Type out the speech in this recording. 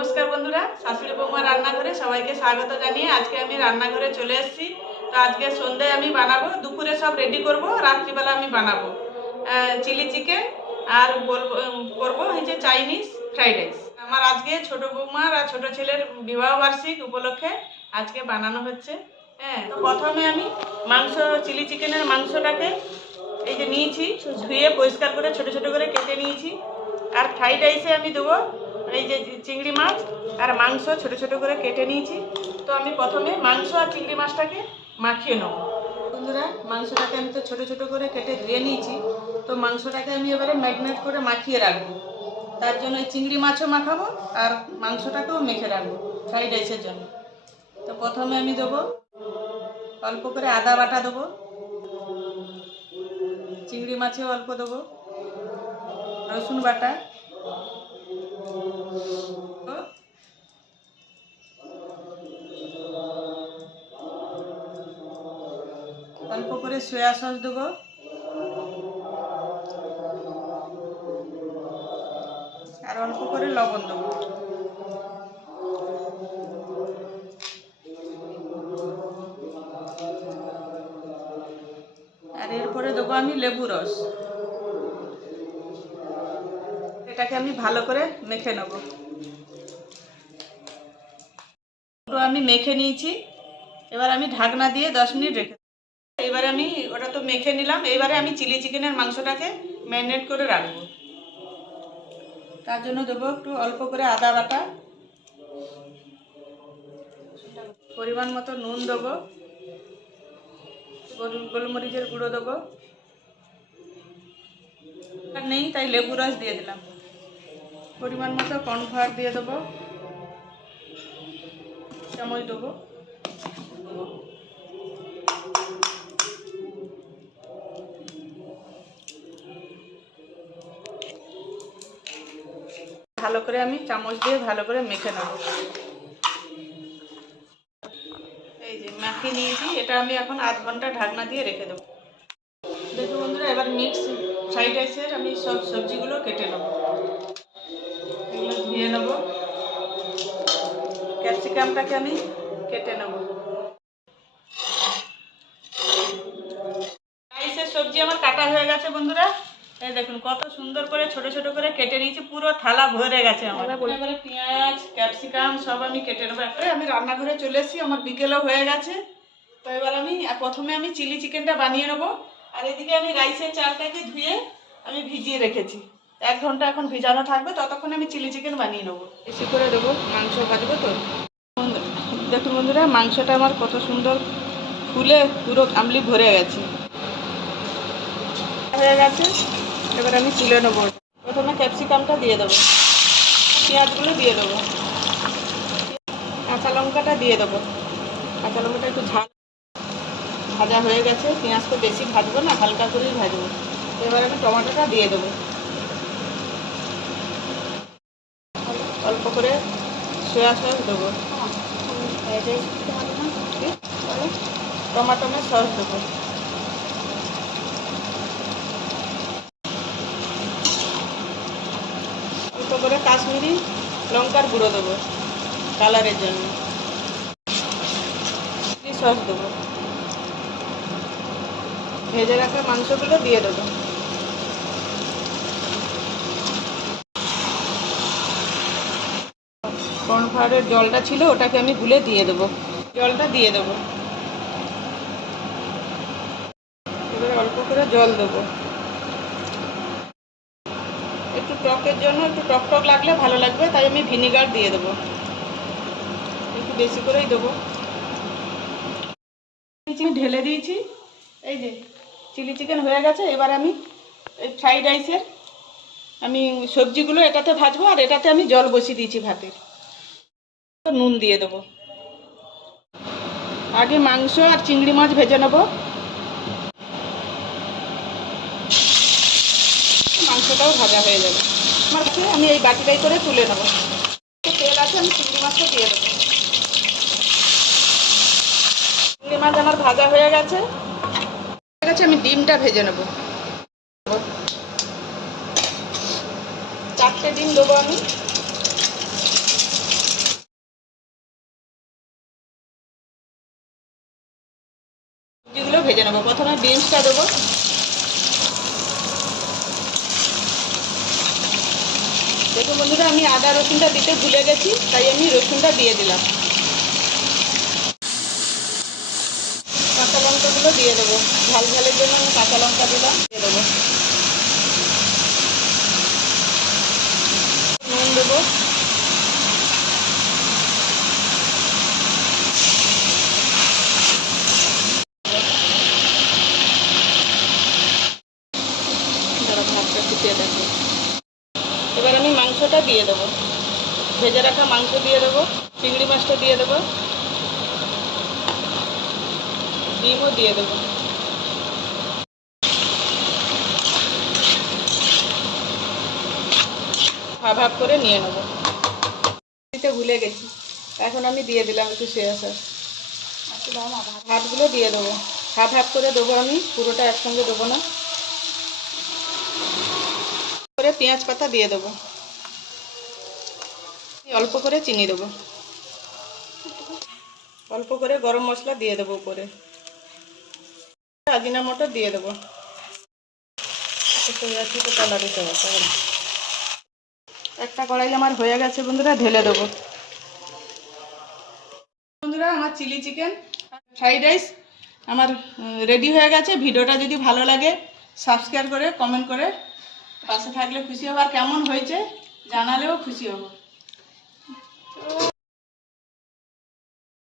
নমস্কার বন্ধুরা, শাশুড়ি বৌমা রান্নাঘরে সবাইকে স্বাগত জানিয়ে আজকে আমি রান্নাঘরে চলে এসেছি। তো আজকে সন্ধ্যায় আমি বানাবো, দুপুরে সব রেডি করব, রাত্রিবেলা আমি বানাবো চিলি চিকেন আর করবো হচ্ছে চাইনিজ ফ্রাইড রাইস। আমার আজকে ছোট বৌমার আর ছোট ছেলের বিবাহ বার্ষিক উপলক্ষে আজকে বানানো হচ্ছে। হ্যাঁ, তো প্রথমে আমি চিলি চিকেনের মাংসটাকে এই যে নিয়েছি, ধুয়ে পরিষ্কার করে ছোট ছোট করে কেটে নিয়েছি। আর ফ্রাইড রাইসে আমি দেবো এই যে চিংড়ি মাছ আর মাংস ছোট ছোট করে কেটে নিয়েছি। তো আমি প্রথমে মাংস আর চিংড়ি মাছটাকে মাখিয়ে নেব। বন্ধুরা, মাংসটাকে আমি তো ছোট ছোট করে কেটে ধুয়ে নিয়েছি। তো মাংসটাকে আমি এবারে ম্যারিনেট করে মাখিয়ে রাখবো। তার জন্য এই চিংড়ি মাছও মাখাবো আর মাংসটাকেও মেখে রাখবো ফ্রাইড রাইসের জন্য। তো প্রথমে আমি দেবো অল্প করে আদা বাটা দেবো, চিংড়ি মাছেও অল্প দেবো, রসুন বাটা, অল্প করে সয়া সস দেবো, আর অল্প করে লবণ দেবো। আর এরপরে দেবো আমি লেবু রস। এটাকে আমি ভালো করে মেখে নেব। পুরো আমি মেখে নিয়েছি। এবার আমি ঢাকনা দিয়ে 10 মিনিট রেখে, এবারে আমি ওটা তো মেখে নিলাম। এবারে আমি চিলি চিকেনের মাংসটাকে ম্যারিনেট করে রাখবো। তার জন্য দেবো একটু অল্প করে আদা বাটা, পরিমাণ মতো নুন দেবো, গোলমরিচের গুঁড়ো দেবো, আর নেই তাই লেবু রস দিয়ে দিলাম। পরিমাণ মতো কর্নফ্লাওয়ার দিয়ে দেবো, চামচ দেবো। ভালো করে আমি চামচ দিয়ে ভালো করে মেখে নেব। এই যে মাখিয়ে নিয়েছি, এটা আমি এখন আধ ঘন্টা ঢাকনা দিয়ে রেখে দেবো। দেখো বন্ধুরা, এবার মিক্স ফ্রাইড রাইসের আমি সব সবজিগুলো কেটে নেব। এগুলো ধুয়ে নেব। ক্যাপসিকামটাকে আমি কেটে নেব। রাইসের সবজি আমার কাটা হয়ে গেছে বন্ধুরা। এই দেখুন কত সুন্দর করে ছোট ছোট করে কেটে নিয়েছি, পুরো থালা ভরে গেছে আমার। এবারে পেঁয়াজ ক্যাপসিকাম সব আমি কেটে নেবো। একটা আমি রান্নাঘরে চলে এসেছি, আমার বিকেলও হয়ে গেছে। তো এবার আমি প্রথমে আমি চিলি চিকেনটা বানিয়ে নেবো। আর এদিকে আমি রাইসের চালটাকে ধুয়ে আমি ভিজিয়ে রেখেছি। 1 ঘন্টা এখন ভিজানো থাকবে, ততক্ষণ আমি চিলি চিকেন বানিয়ে নেবো। বেশি করে দেবো, মাংস ভাজবো তো। দেখুন বন্ধুরা, মাংসটা আমার কত সুন্দর ফুলে পুরো আমলি ভরে গেছে হয়ে গেছে। এবার আমি তুলে নেবো। প্রথমে ক্যাপসিকামটা দিয়ে দেবো, পেঁয়াজগুলো দিয়ে দেবো, কাঁচা লঙ্কাটা দিয়ে দেবো। কাঁচা লঙ্কাটা একটু ঝাল ভাজা হয়ে গেছে। পেঁয়াজ তো বেশি ভাজবো না, হালকা করেই ভাজবো। এবার আমি টমেটোটা দিয়ে দেবো, অল্প করে সয়া সস দেবো, টমেটোর সস দেবো, অল্প করে কাশ্মীরি লঙ্কার গুঁড়ো দেবো কালারের জন্য, সস দেবো, ভেজে রাখা মাংসগুলো দিয়ে দেবো। কর্নফ্লাওয়ারের জলটা ছিল ওটাকে আমি গুলে দিয়ে দেবো, জলটা দিয়ে দেবো। এবারে অল্প করে জল দেবো, একটু টকের জন্য, একটু টক টক লাগলে ভালো লাগবে, তাই আমি ভিনিগার দিয়ে দেবো, একটু বেশি করেই দেবো। ঢেলে দিয়েছি। এই যে চিলি চিকেন হয়ে গেছে। এবার আমি এই ফ্রাইড রাইসের আমি সবজিগুলো এটাতে ভাজবো, আর এটাতে আমি জল বসিয়ে দিয়েছি ভাতের। নুন দিয়ে দেবো। আগে মাংস আর চিংড়ি মাছ ভেজে নেব। মাংসটাও ভাজা হয়ে যাবে আমার কাছে। আমি এই বাটিটাই করে তুলে নেব। তেল আছে, আমি চিংড়ি মাছটা দিয়ে দেবো। চিংড়ি মাছ আমার ভাজা হয়ে গেছে। আমি ডিমটা ভেজে নেব। 4টে ডিম দেবো আমি। ভেজে নেবো। প্রথমে বিনসটা দেবো। দেখো বন্ধুরা, আমি আদা রসুনটা দিতে ভুলে গেছি, তাই আমি রসুনটা দিয়ে দিলাম। কাঁচা লঙ্কাগুলো দিয়ে দেবো, ঝাল ঝালের জন্য আমি কাঁচা লঙ্কা দিলাম, দিয়ে দেবো। নুন দেবো, ভাতটা ফুটিয়ে দেবো। এবার আমি মাংসটা দিয়ে দেবো, ভেজে রাখা মাংস দিয়ে দেবো, চিংড়ি মাছটা দিয়ে দেবো, ডিমও দিয়ে দেবো। হাফ করে নিয়ে নেবো। দিতে ভুলে গেছি, এখন আমি দিয়ে দিলাম একটু সয়া সস। ভাতগুলো দিয়ে দেবো, হাফ করে দেবো, আমি পুরোটা একসঙ্গে দেবো না। করে পেঁয়াজ পাতা দিয়ে দেবো, অল্প করে চিনি দেবো, অল্প করে গরম মশলা দিয়ে দেবো উপরে, আজিনামোটো দিয়ে দেবো। একটা কড়াই আমার হয়ে গেছে বন্ধুরা, ঢেলে দেবো। বন্ধুরা, আমার চিলি চিকেন ফ্রাইড রাইস আমার রেডি হয়ে গেছে। ভিডিওটা যদি ভালো লাগে সাবস্ক্রাইব করে কমেন্ট করে পাশে থাকলে খুশি হব, আর কেমন হয়েছে জানালেও খুশি হব।